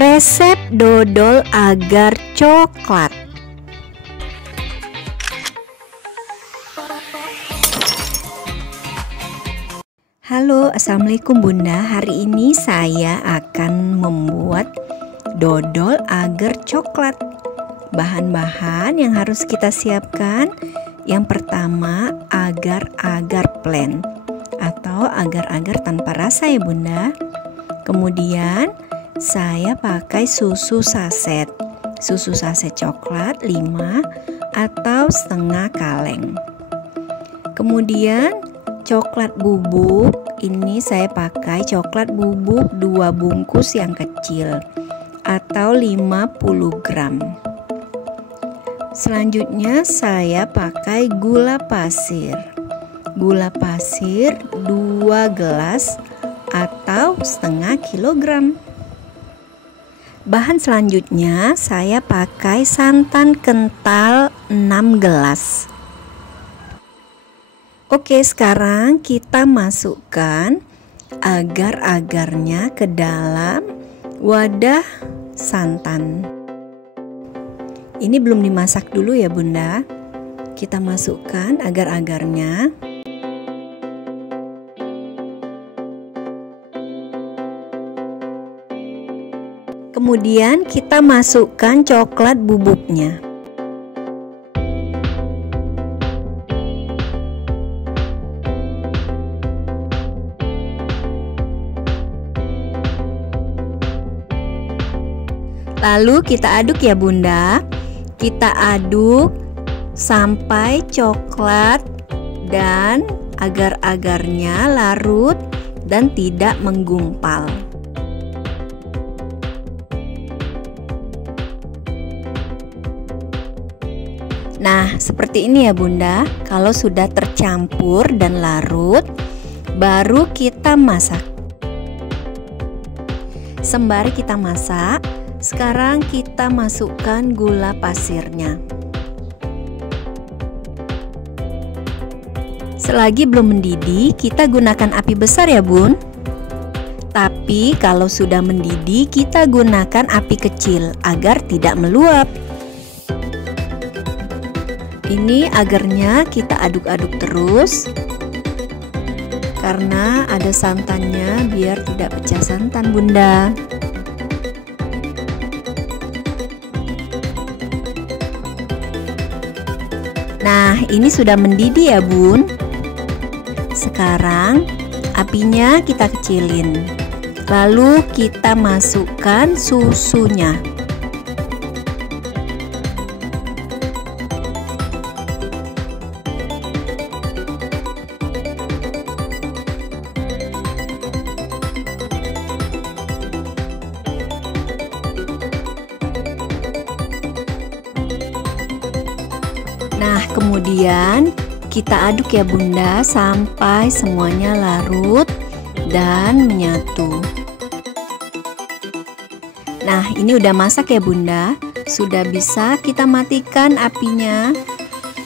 Resep dodol agar coklat. Halo, assalamualaikum Bunda. Hari ini saya akan membuat dodol agar coklat. Bahan-bahan yang harus kita siapkan, yang pertama agar-agar plain atau agar-agar tanpa rasa ya Bunda. Kemudian saya pakai susu saset coklat 5 atau setengah kaleng. Kemudian coklat bubuk, ini saya pakai coklat bubuk 2 bungkus yang kecil atau 50 gram. Selanjutnya saya pakai gula pasir 2 gelas atau setengah kilogram. Bahan selanjutnya saya pakai santan kental 6 gelas. Oke, sekarang kita masukkan agar-agarnya ke dalam wadah santan. Ini belum dimasak dulu ya Bunda. Kita masukkan agar-agarnya. Kemudian kita masukkan coklat bubuknya. Lalu kita aduk ya Bunda. Kita aduk sampai coklat dan agar-agarnya larut dan tidak menggumpal. Nah, seperti ini ya Bunda. Kalau sudah tercampur dan larut, baru kita masak. Sembari kita masak, sekarang kita masukkan gula pasirnya. Selagi belum mendidih, kita gunakan api besar ya Bun. Tapi kalau sudah mendidih, kita gunakan api kecil agar tidak meluap. Ini agarnya kita aduk-aduk terus karena ada santannya biar tidak pecah santan Bunda. Nah, ini sudah mendidih ya Bun. Sekarang apinya kita kecilin. Lalu kita masukkan susunya. Nah, kemudian kita aduk ya Bunda sampai semuanya larut dan menyatu. Nah, ini udah masak ya Bunda. Sudah bisa kita matikan apinya.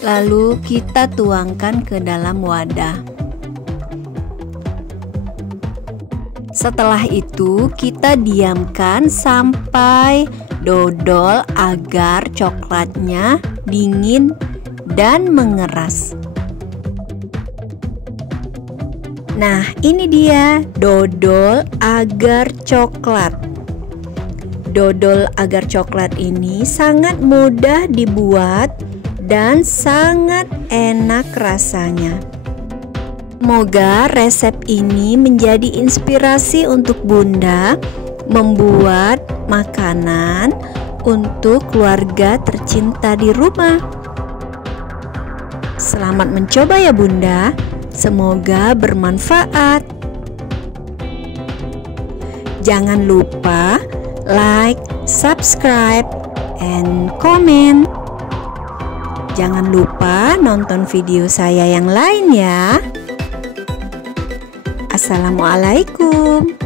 Lalu kita tuangkan ke dalam wadah. Setelah itu kita diamkan sampai dodol agar coklatnya dingin dan mengeras. Nah, ini dia dodol agar coklat. Dodol agar coklat ini sangat mudah dibuat dan sangat enak rasanya. Semoga resep ini menjadi inspirasi untuk Bunda membuat makanan untuk keluarga tercinta di rumah. Selamat mencoba ya Bunda. Semoga bermanfaat. Jangan lupa like, subscribe, and comment. Jangan lupa nonton video saya yang lain ya. Assalamualaikum.